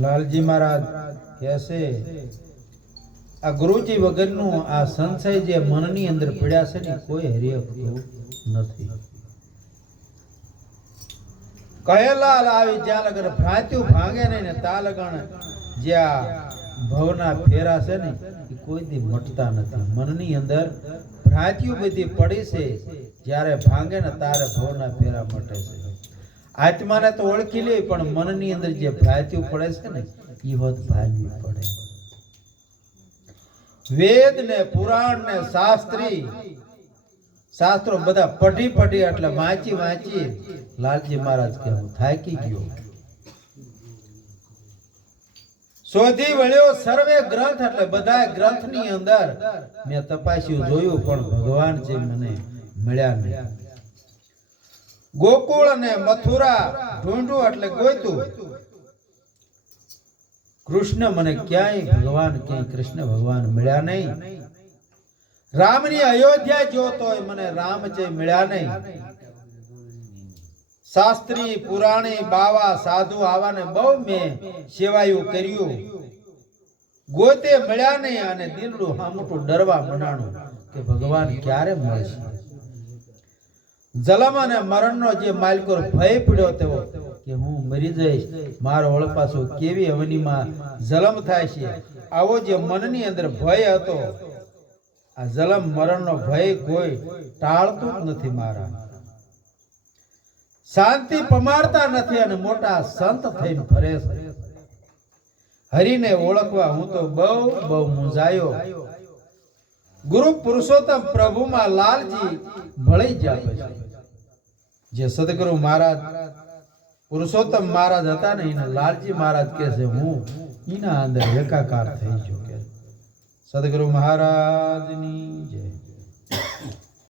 લાલજી મહારાજ કહેશે આ ગુરુજી વગરનું આ સંશય જે મનની અંદર પીડ્યા છે ને, કોઈ હરી નથી. કહેલા આવી જ્યાં લગન ભ્રાત્યું ભાંગે નહીં ને તા લગન જ્યાં ભવના ફેરા છે ને, એ કોઈ દી મટતા નથી. મનની અંદર ભ્રાંતિઓ બધી પડી છે, જ્યારે ભાંગે ને તારે ભવના ફેરા મટે છે. આત્માને તો ઓળખી લે, પણ મનની અંદર જે ભ્રાંતિઓ પડે છે ને એ હોત ભાગવી પડે. વેદ ને પુરાણ ને શાસ્ત્રી શાસ્ત્રો બધા પઢી પઢી એટલે વાંચી વાંચી લાલજી મહારાજ કે હું થાકી ગયો. શોધી વળ્યો સર્વે ગ્રંથ, એટલે બધા ગ્રંથની અંદર મેં તપાસ્યું, જોયું, પણ ભગવાન જે મને મળ્યા નહીં. ગોકુળ અને મથુરા ઢૂંઢું એટલે ગોયતું. કૃષ્ણ મને ક્યાંય ભગવાન ક્યાંય કૃષ્ણ ભગવાન મળ્યા નહીં. રામની અયોધ્યા જોતો મને રામ જે મળ્યા નહીં. શાસ્ત્રી, પુરાણી, બાવા, સાધુ આવાને બહુ મેં સેવાયું કર્યું. ગોતે મળ્યા નહીં અને દિલડું હામટું ડરવા મનાણું કે ભગવાન ક્યારે મળશે? જલમ અને મરણનો જે માલિકો ભય પીડ્યો તેવો કે હું મરી જઈશ, મારો ઓળપાસો કેવી અવનીમાં જલમ થાય છે. આવો જે મનની અંદર ભય હતો, આ જલમ મરણનો ભય કોઈ ટાળતું નથી મારા. શાંતિ પમાડતા નથી અને મોટા સંત થઈને ફરે છે. હરિને ઓળખવા હું તો બહુ બહુ મૂંઝાયો. ગુરુ પુરુષોત્તમ પ્રભુમાં લાલજી ભળી જાય છે. જે સદગુરુ મહારાજ, પુરુષોત્તમ મહારાજ હતા ને, એને લાલજી મહારાજ કે છે, હું એના અંદર એકાકાર થઈ ગયો. સદગુરુ મહારાજની જય.